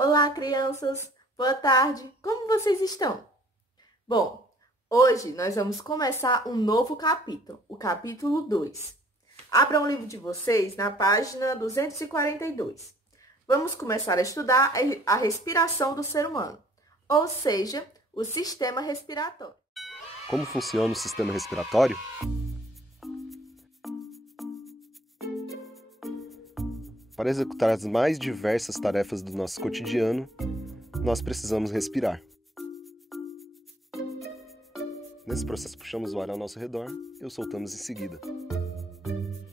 Olá, crianças! Boa tarde! Como vocês estão? Bom, hoje nós vamos começar um novo capítulo, o capítulo 2. Abram o livro de vocês na página 242. Vamos começar a estudar a respiração do ser humano, ou seja, o sistema respiratório. Como funciona o sistema respiratório? Para executar as mais diversas tarefas do nosso cotidiano, nós precisamos respirar. Nesse processo, puxamos o ar ao nosso redor e o soltamos em seguida.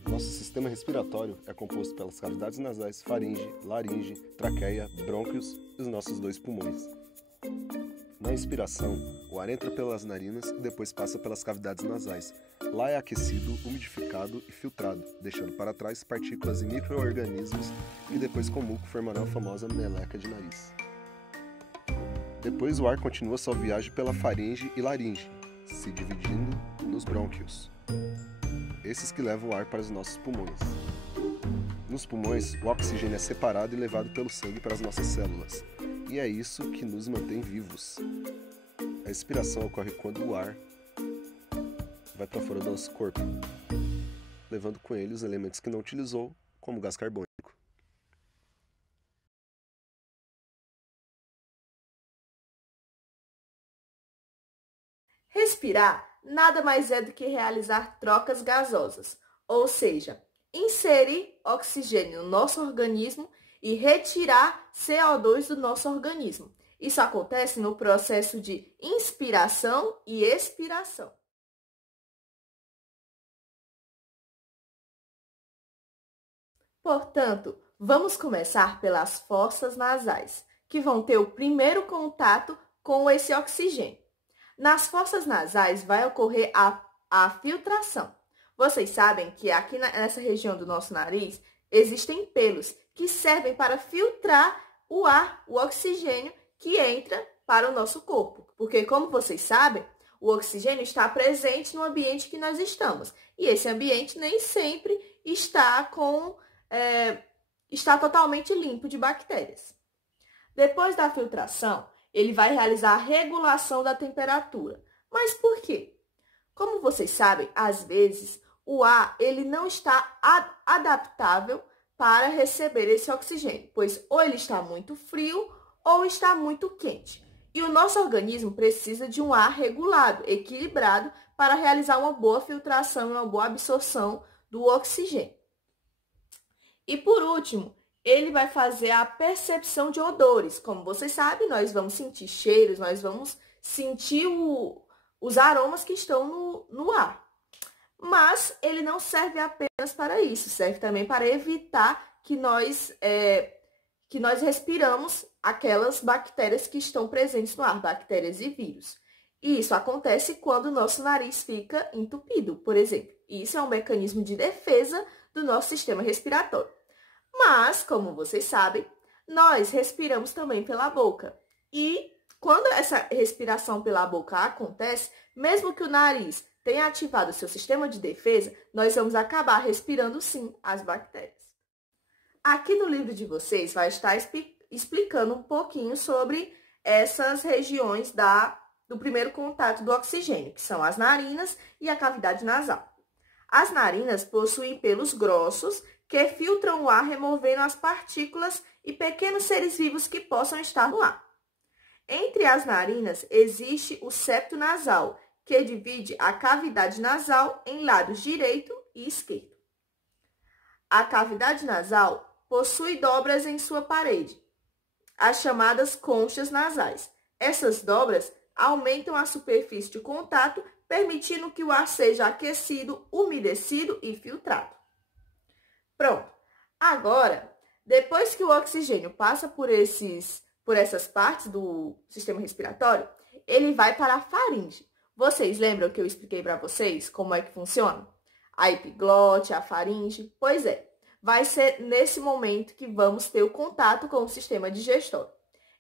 Nosso sistema respiratório é composto pelas cavidades nasais, faringe, laringe, traqueia, brônquios e os nossos 2 pulmões. Na inspiração, o ar entra pelas narinas e depois passa pelas cavidades nasais. Lá é aquecido, umidificado e filtrado, deixando para trás partículas e micro-organismos e depois com o muco formará a famosa meleca de nariz. Depois o ar continua sua viagem pela faringe e laringe, se dividindo nos brônquios, esses que levam o ar para os nossos pulmões. Nos pulmões, o oxigênio é separado e levado pelo sangue para as nossas células, e é isso que nos mantém vivos. A expiração ocorre quando o ar vai para fora do nosso corpo, levando com ele os elementos que não utilizou, como gás carbônico. Respirar nada mais é do que realizar trocas gasosas, ou seja, inserir oxigênio no nosso organismo e retirar CO2 do nosso organismo. Isso acontece no processo de inspiração e expiração. Portanto, vamos começar pelas fossas nasais, que vão ter o primeiro contato com esse oxigênio. Nas fossas nasais vai ocorrer a filtração. Vocês sabem que aqui nessa região do nosso nariz existem pelos que servem para filtrar o ar, o oxigênio que entra para o nosso corpo. Porque, como vocês sabem, o oxigênio está presente no ambiente que nós estamos. E esse ambiente nem sempre está totalmente limpo de bactérias. Depois da filtração, ele vai realizar a regulação da temperatura. Mas por quê? Como vocês sabem, às vezes o ar ele não está adaptável para receber esse oxigênio, pois ou ele está muito frio ou está muito quente. E o nosso organismo precisa de um ar regulado, equilibrado, para realizar uma boa filtração e uma boa absorção do oxigênio. E por último, ele vai fazer a percepção de odores. Como vocês sabem, nós vamos sentir cheiros, nós vamos sentir os aromas que estão no ar. Mas ele não serve apenas para isso, serve também para evitar que nós respiramos aquelas bactérias que estão presentes no ar, bactérias e vírus. E isso acontece quando o nosso nariz fica entupido, por exemplo. Isso é um mecanismo de defesa do nosso sistema respiratório. Mas, como vocês sabem, nós respiramos também pela boca. E quando essa respiração pela boca acontece, mesmo que o nariz tenha ativado o seu sistema de defesa, nós vamos acabar respirando sim as bactérias. Aqui no livro de vocês vai estar explicando um pouquinho sobre essas regiões do primeiro contato do oxigênio, que são as narinas e a cavidade nasal. As narinas possuem pelos grossos que filtram o ar, removendo as partículas e pequenos seres vivos que possam estar no ar. Entre as narinas existe o septo nasal, que divide a cavidade nasal em lados direito e esquerdo. A cavidade nasal possui dobras em sua parede, as chamadas conchas nasais. Essas dobras aumentam a superfície de contato, permitindo que o ar seja aquecido, umedecido e filtrado. Pronto. Agora, depois que o oxigênio passa por essas partes do sistema respiratório, ele vai para a faringe. Vocês lembram que eu expliquei para vocês como é que funciona? A epiglote, a faringe? Pois é, vai ser nesse momento que vamos ter o contato com o sistema digestório.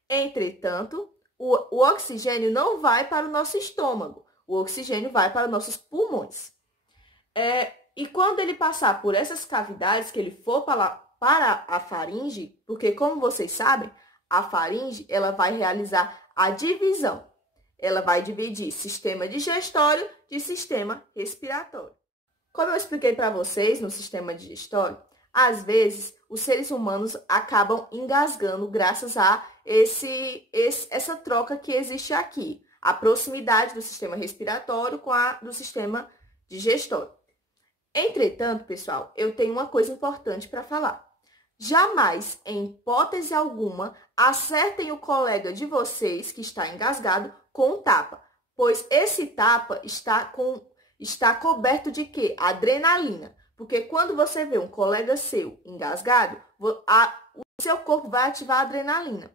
Entretanto, o oxigênio não vai para o nosso estômago, o oxigênio vai para os nossos pulmões. E quando ele passar por essas cavidades, que ele for para a faringe, porque como vocês sabem, A faringe, ela vai realizar a divisão. Ela vai dividir sistema digestório de sistema respiratório. Como eu expliquei para vocês no sistema digestório, às vezes os seres humanos acabam engasgando graças a essa troca que existe aqui. A proximidade do sistema respiratório com a do sistema digestório. Entretanto, pessoal, eu tenho uma coisa importante para falar. Jamais, em hipótese alguma, acertem o colega de vocês que está engasgado com um tapa, pois esse tapa está coberto de quê? Adrenalina. Porque quando você vê um colega seu engasgado, o seu corpo vai ativar a adrenalina.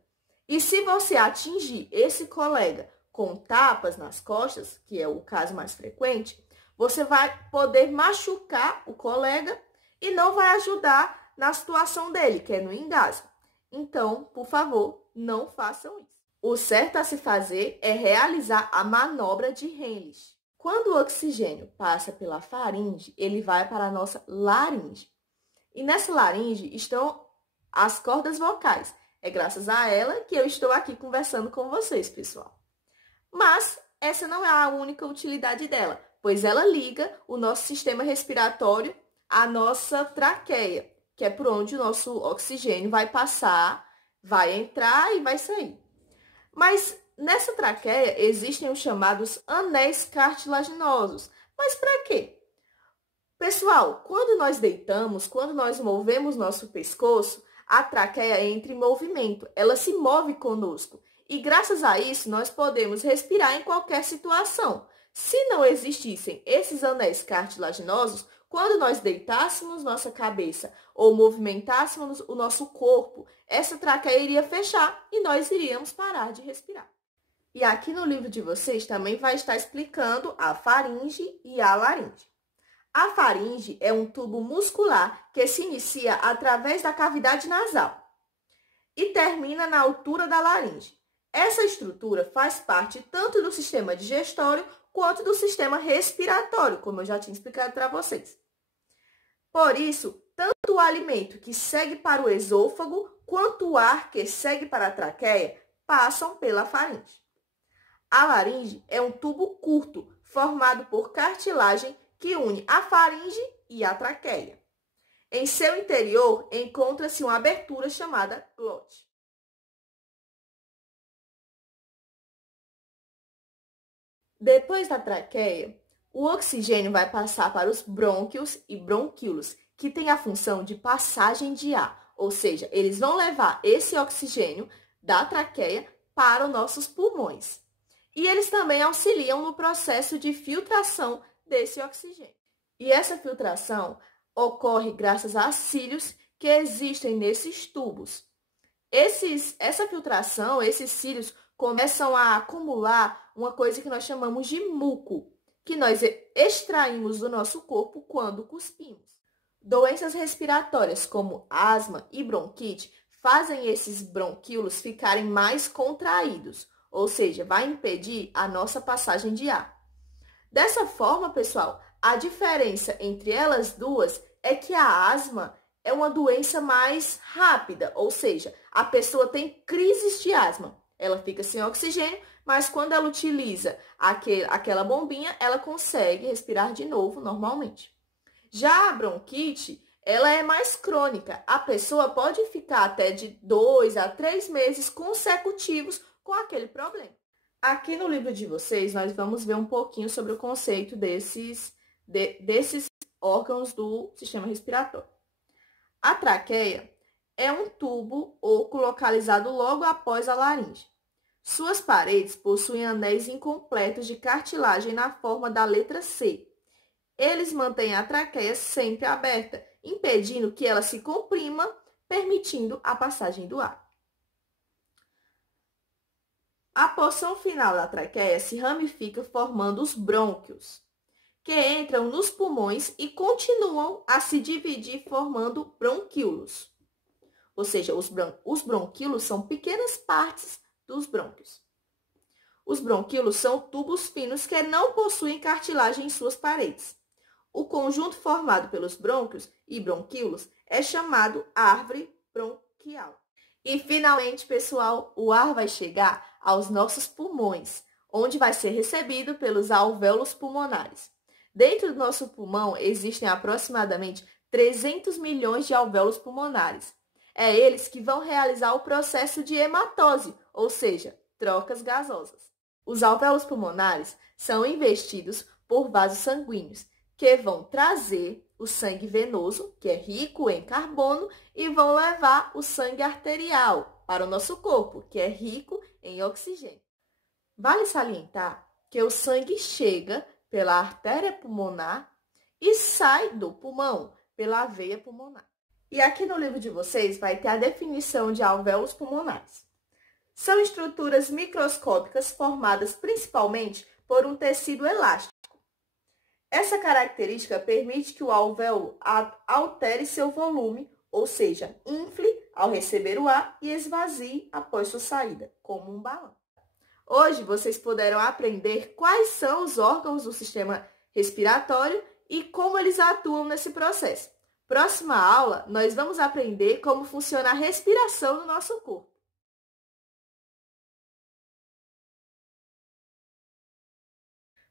E se você atingir esse colega com tapas nas costas, que é o caso mais frequente, você vai poder machucar o colega e não vai ajudar na situação dele, que é no engasgo. Então, por favor, não façam isso. O certo a se fazer é realizar a manobra de Heimlich. Quando o oxigênio passa pela faringe, ele vai para a nossa laringe. E nessa laringe estão as cordas vocais. É graças a ela que eu estou aqui conversando com vocês, pessoal. Mas essa não é a única utilidade dela, pois ela liga o nosso sistema respiratório à nossa traqueia, que é por onde o nosso oxigênio vai passar, vai entrar e vai sair. Mas nessa traqueia existem os chamados anéis cartilaginosos. Mas para quê? Pessoal, quando nós deitamos, quando nós movemos nosso pescoço, a traqueia entra em movimento, ela se move conosco. E graças a isso, nós podemos respirar em qualquer situação. Se não existissem esses anéis cartilaginosos, quando nós deitássemos nossa cabeça ou movimentássemos o nosso corpo, essa traqueia iria fechar e nós iríamos parar de respirar. E aqui no livro de vocês também vai estar explicando a faringe e a laringe. A faringe é um tubo muscular que se inicia através da cavidade nasal e termina na altura da laringe. Essa estrutura faz parte tanto do sistema digestório quanto do sistema respiratório, como eu já tinha explicado para vocês. Por isso, tanto o alimento que segue para o esôfago, quanto o ar que segue para a traqueia, passam pela faringe. A laringe é um tubo curto, formado por cartilagem que une a faringe e a traqueia. Em seu interior, encontra-se uma abertura chamada glote. Depois da traqueia, o oxigênio vai passar para os brônquios e bronquíolos, que têm a função de passagem de ar, ou seja, eles vão levar esse oxigênio da traqueia para os nossos pulmões. E eles também auxiliam no processo de filtração desse oxigênio. E essa filtração ocorre graças a cílios que existem nesses tubos. Essa filtração, esses cílios, começam a acumular uma coisa que nós chamamos de muco, que nós extraímos do nosso corpo quando cuspimos. Doenças respiratórias como asma e bronquite fazem esses bronquíolos ficarem mais contraídos, ou seja, vai impedir a nossa passagem de ar. Dessa forma, pessoal, a diferença entre elas duas é que a asma é uma doença mais rápida, ou seja, a pessoa tem crises de asma. Ela fica sem oxigênio, mas quando ela utiliza aquela bombinha, ela consegue respirar de novo normalmente. Já a bronquite, ela é mais crônica. A pessoa pode ficar até de 2 a 3 meses consecutivos com aquele problema. Aqui no livro de vocês, nós vamos ver um pouquinho sobre o conceito desses órgãos do sistema respiratório. A traqueia é um tubo oco localizado logo após a laringe. Suas paredes possuem anéis incompletos de cartilagem na forma da letra C. Eles mantêm a traqueia sempre aberta, impedindo que ela se comprima, permitindo a passagem do ar. A porção final da traqueia se ramifica formando os brônquios, que entram nos pulmões e continuam a se dividir formando bronquíolos. Ou seja, os bronquíolos são pequenas partes dos brônquios. Os bronquíolos são tubos finos que não possuem cartilagem em suas paredes. O conjunto formado pelos brônquios e bronquíolos é chamado árvore bronquial. E finalmente, pessoal, o ar vai chegar aos nossos pulmões, onde vai ser recebido pelos alvéolos pulmonares. Dentro do nosso pulmão existem aproximadamente 300 milhões de alvéolos pulmonares. É eles que vão realizar o processo de hematose, ou seja, trocas gasosas. Os alvéolos pulmonares são investidos por vasos sanguíneos, que vão trazer o sangue venoso, que é rico em carbono, e vão levar o sangue arterial para o nosso corpo, que é rico em oxigênio. Vale salientar que o sangue chega pela artéria pulmonar e sai do pulmão pela veia pulmonar. E aqui no livro de vocês vai ter a definição de alvéolos pulmonares. São estruturas microscópicas formadas principalmente por um tecido elástico. Essa característica permite que o alvéolo altere seu volume, ou seja, infle ao receber o ar e esvazie após sua saída, como um balão. Hoje vocês puderam aprender quais são os órgãos do sistema respiratório e como eles atuam nesse processo. Próxima aula, nós vamos aprender como funciona a respiração no nosso corpo.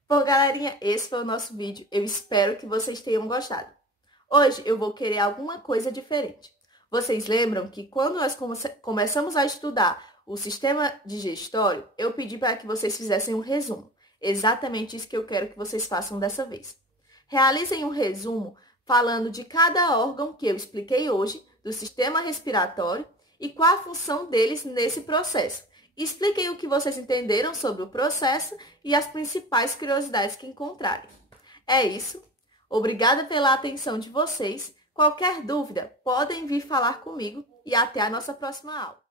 Bom, galerinha, esse foi o nosso vídeo. Eu espero que vocês tenham gostado. Hoje eu vou querer alguma coisa diferente. Vocês lembram que quando nós começamos a estudar o sistema digestório, eu pedi para que vocês fizessem um resumo. Exatamente isso que eu quero que vocês façam dessa vez. Realizem um resumo falando de cada órgão que eu expliquei hoje, do sistema respiratório, e qual a função deles nesse processo. Expliquem o que vocês entenderam sobre o processo e as principais curiosidades que encontrarem. É isso. Obrigada pela atenção de vocês. Qualquer dúvida, podem vir falar comigo e até a nossa próxima aula.